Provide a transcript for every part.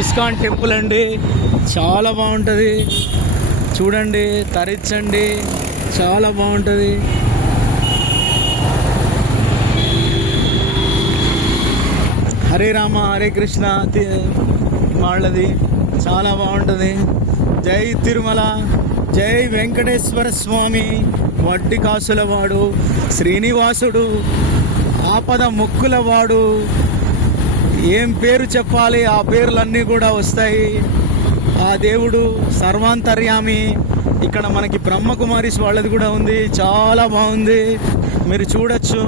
ISKCON temple అండి, చాలా బాగుంటుంది. చూడండి, తరించండి, చాలా బాగుంటుంది. హరే రామ హరే కృష్ణ వాళ్ళది చాలా బాగుంటుంది. జై తిరుమల, జై వెంకటేశ్వర స్వామి, వడ్డీ కాసులవాడు, శ్రీనివాసుడు, ఆపద మొక్కులవాడు. ఏం పేరు చెప్పాలి, ఆ పేర్లన్నీ కూడా వస్తాయి. ఆ దేవుడు సర్వాంతర్యామి. ఇక్కడ మనకి బ్రహ్మకుమారిస్ వాళ్ళది కూడా ఉంది, చాలా బాగుంది, మీరు చూడొచ్చు.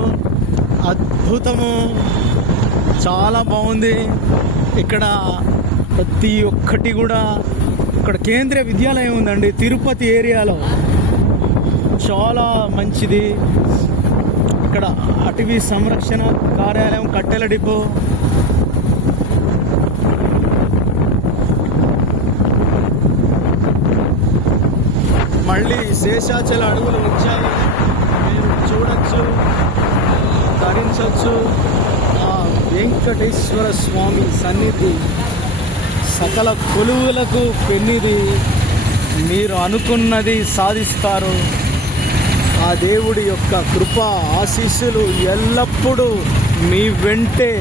అద్భుతము, చాలా బాగుంది. ఇక్కడ ప్రతి ఒక్కటి కూడా, ఇక్కడ కేంద్రీయ విద్యాలయం ఉందండి తిరుపతి ఏరియాలో, చాలా మంచిది. ఇక్కడ అటవీ సంరక్షణ కార్యాలయం, కట్టెల డిపో, మళ్ళీ శేషాచల అడవులు వచ్చాయి, మీరు చూడొచ్చు, ధరించవచ్చు. ఆ వెంకటేశ్వర స్వామి సన్నిధి సకల కొలువులకు పెన్నిది. మీరు అనుకున్నది సాధిస్తారు. ఆ దేవుడి యొక్క కృప ఆశీస్సులు ఎల్లప్పుడూ మీ వెంటే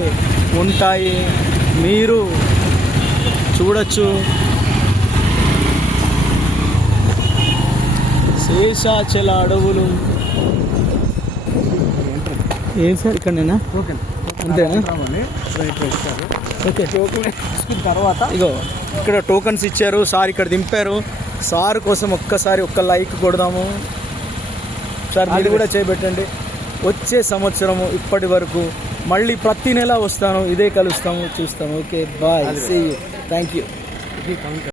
ఉంటాయి. మీరు చూడొచ్చు. శేషాచల అడవులు. ఏం సార్ ఇక్కడనేనా? అంతేనా? ఓకే, టోకెన్ తీసుకున్న తర్వాత ఇగో ఇక్కడ టోకన్స్ ఇచ్చారు సార్, ఇక్కడ దింపారు. సార్ కోసం ఒక్కసారి ఒక్క లైక్ కొడదాము సార్, మీరు కూడా చేపెట్టండి. వచ్చే సంవత్సరము ఇప్పటి వరకు మళ్ళీ ప్రతి నెల వస్తాను, ఇదే కలుస్తాము, చూస్తాము. Okay, bye, see you, thank you.